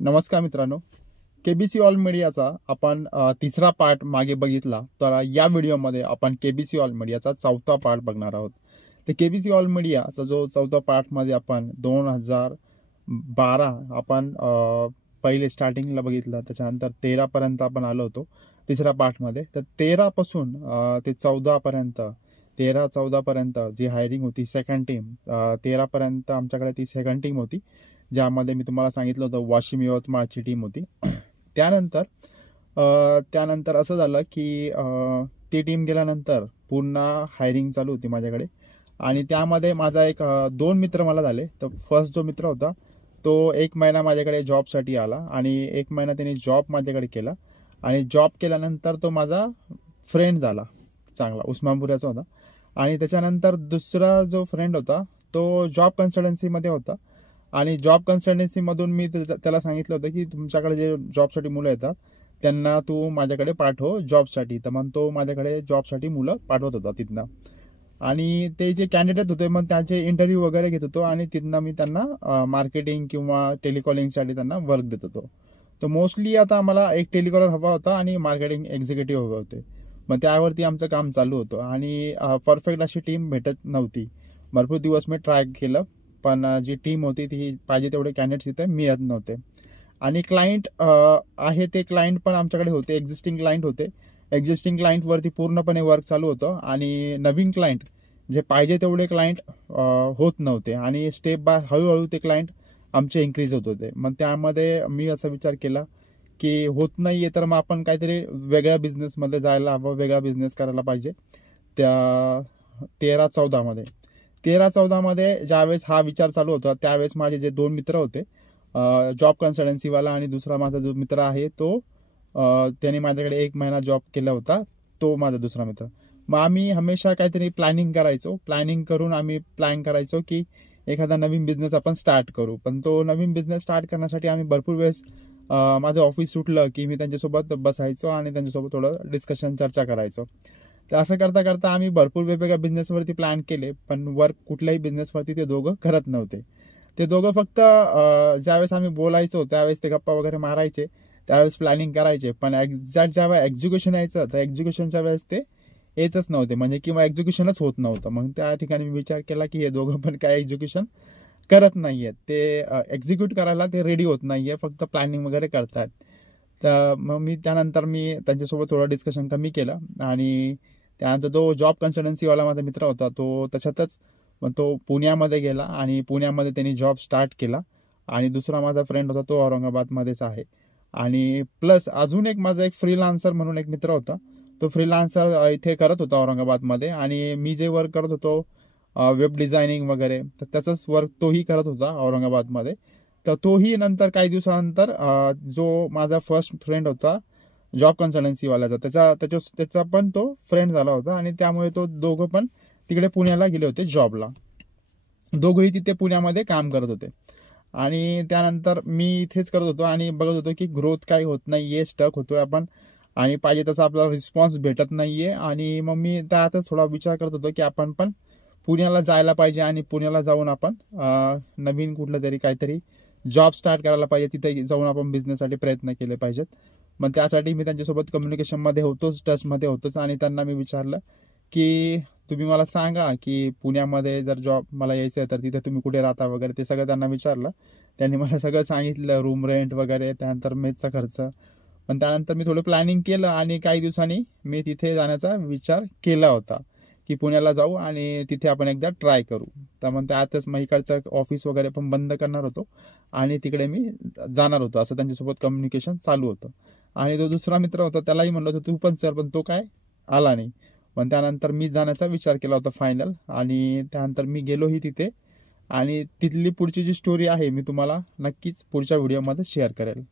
नमस्कार मित्रांनो, KBC all मीडियाचा आपण तिसरा पार्ट मागे बघितला. तर या व्हिडिओमध्ये आपण केबीसी ऑल मीडियाचा चौथा पार्ट बघणार आहोत. तर केबीसी ऑल मीडियाचा जो चौथा पार्टमध्ये आपण 2012 आपण पहिले स्टार्टिंगला बघितलं, त्याच्यानंतर 13 पर्यंत आपण आलो होतो तिसऱ्या पार्टमध्ये. तर 13 पासून ते 14 पर्यंत, 13-14 पर्यंत जी हायरिंग होती सेकंड टीम, 13 पर्यंत आमच्याकडे ती सेकंड टीम होती, ज्यामध्ये मी तुम्हाला सांगितलं होतं वाशिम यवतमाळची टीम होती. त्यानंतर त्यानंतर असं झालं की ती टीम गेल्यानंतर पुन्हा हायरिंग चालू होती माझ्याकडे. आणि त्यामध्ये माझा एक 2 मित्र मला झाले. तर फर्स्ट जो मित्र होता तो 1 महिना माझ्याकडे जॉबसाठी आला आणि 1 महिना त्याने जॉब माझ्याकडे केला. आणि जॉब केल्यानंतर तो माझा फ्रेंड झाला चांगला, उस्मानपुराचा होता. आणि त्याच्यानंतर दुसरा जो फ्रेंड होता तो जॉब कन्सल्टन्सीमध्ये होता. आणि जॉब कन्सल्टन्सीमधून मी त्याला सांगितलं होतं की तुमच्याकडे जे जॉबसाठी मुलं येतात त्यांना तू माझ्याकडे पाठव जॉबसाठी. तर मग तो माझ्याकडे जॉबसाठी मुलं पाठवत होता तिथनं. आणि ते जे कॅन्डिडेट होते मग त्याचे इंटरव्ह्यू वगैरे घेत होतो आणि तिथनं मी त्यांना मार्केटिंग किंवा टेलिकॉलिंगसाठी त्यांना वर्क देत होतो. तर मोस्टली आता मला एक टेलिकॉलर हवा होता आणि मार्केटिंग एक्झिक्युटिव्ह हवे होते. मग त्यावरती आमचं काम चालू होतं आणि परफेक्ट अशी टीम भेटत नव्हती. भरपूर दिवस मी ट्राय केलं, पण जी टीम होती ती पाहिजे तेवढे कॅन्डिडेट्स इथे मिळत नव्हते. आणि क्लायंट आहे ते क्लायंट पण आमच्याकडे होते, एक्झिस्टिंग क्लायंट होते. एक्झिस्टिंग क्लायंटवरती पूर्णपणे वर्क चालू होतं आणि नवीन क्लायंट जे पाहिजे तेवढे क्लायंट होत नव्हते. आणि स्टेप बाय हळूहळू ते क्लायंट आमचे इन्क्रीज होत होते. मग त्यामध्ये मी असा विचार केला की होत नाही आहे तर मग आपण काहीतरी वेगळ्या बिझनेसमध्ये जायला हवं, वेगळा बिझनेस करायला पाहिजे. त्या 13-14 मध्ये ज्यावेळेस हा विचार चालू होता त्यावेळेस माझे जे 2 मित्र होते, जॉब कन्सल्टन्सीवाला आणि दुसरा माझा जो मित्र आहे तो त्याने माझ्याकडे 1 महिना जॉब केला होता, तो माझा दुसरा मित्र. मग आम्ही हमेशा काहीतरी प्लॅनिंग करायचो. प्लॅनिंग करून आम्ही प्लॅन करायचो की एखादा नवीन बिझनेस आपण स्टार्ट करू. पण तो नवीन बिझनेस स्टार्ट करण्यासाठी आम्ही भरपूर वेळेस माझं ऑफिस सुटलं की मी त्यांच्यासोबत बसायचो आणि त्यांच्यासोबत थोडं डिस्कशन, चर्चा करायचो. तर असं करता करता आम्ही भरपूर वेगवेगळ्या बिझनेसवरती प्लॅन केले, पण वर्क कुठल्याही बिझनेसवरती ते दोघं करत नव्हते. ते दोघं फक्त ज्यावेळेस आम्ही बोलायचो त्यावेळेस ते गप्पा वगैरे मारायचे, त्यावेळेस प्लॅनिंग करायचे, पण एक्झॅक्ट ज्यावेळेस एक्झिक्युशन यायचं तर एक्झिक्युशनच्या वेळेस ते येतच नव्हते, म्हणजे किंवा एक्झिक्युशनच होत नव्हतं. मग त्या ठिकाणी मी विचार केला की हे दोघं पण काय एक्झिक्युशन करत नाहीयेत, ते एक्झिक्यूट करायला ते रेडी होत नाहीये, फक्त प्लॅनिंग वगैरे करतात. तर मग त्यानंतर मी त्यांच्यासोबत थोडं डिस्कशन कमी केलं. आणि त्यानंतर तो जॉब कन्सल्टन्सीवाला माझा मित्र होता तो त्याच्यातच मग तो पुण्यामध्ये गेला आणि पुण्यामध्ये त्यांनी जॉब स्टार्ट केला. आणि दुसरा माझा फ्रेंड होता तो औरंगाबादमध्येच आहे. आणि प्लस अजून एक माझा एक फ्रीलान्सर म्हणून एक मित्र होता, तो फ्रीलान्सर इथे करत होता औरंगाबादमध्ये. आणि मी जे वर्क करत होतो वेब डिझायनिंग वगैरे, तर त्याचंच वर्क तोही करत होता औरंगाबादमध्ये. तर तोही नंतर काही दिवसानंतर जो माझा फर्स्ट फ्रेंड होता जॉब कन्सल्टन्सीवाल्याचा त्याचा पण तो फ्रेंड झाला होता. आणि त्यामुळे तो दोघं पण तिकडे पुण्याला गेले होते जॉबला. दोघंही तिथे पुण्यामध्ये काम करत होते. आणि त्यानंतर मी इथेच करत होतो आणि बघत होतो की ग्रोथ काही होत नाहीये, स्टक होतोय आपण आणि पाहिजे तसा आपल्याला रिस्पॉन्स भेटत नाहीये. आणि मग मी त्यातच थोडा विचार करत होतो की आपण पण पुण्याला जायला पाहिजे आणि पुण्याला जाऊन आपण नवीन कुठलं तरी काहीतरी जॉब स्टार्ट करायला पाहिजे, तिथे जाऊन आपण बिझनेससाठी प्रयत्न केले पाहिजेत. मग त्यासाठी मी त्यांच्यासोबत कम्युनिकेशनमध्ये होतोच, टचमध्ये होतोच. आणि त्यांना मी विचारलं की तुम्ही मला सांगा की पुण्यामध्ये जर जॉब मला यायचं आहे तर तिथे तुम्ही कुठे राहता वगैरे, ते सगळं त्यांना विचारलं. त्यांनी मला सगळं सांगितलं, रूम रेंट वगैरे, त्यानंतर मेसचा खर्च. पण त्यानंतर मी थोडं प्लॅनिंग केलं आणि काही दिवसांनी मी तिथे जाण्याचा विचार केला होता की पुण्याला जाऊ आणि तिथे आपण एकदा ट्राय करू. तर मग त्यातच मग इकडचं ऑफिस वगैरे पण बंद करणार होतो आणि तिकडे मी जाणार होतो, असं त्यांच्यासोबत कम्युनिकेशन चालू होतं. आणि तो दुसरा मित्र होता त्यालाही म्हणलं होतं तू पण चल, पण तो काय आला नाही. पण त्यानंतर मी जाण्याचा विचार केला होता फायनल. आणि त्यानंतर मी गेलोही तिथे. आणि तिथली पुढची जी स्टोरी आहे मी तुम्हाला नक्कीच पुढच्या व्हिडिओमध्ये शेअर करेल.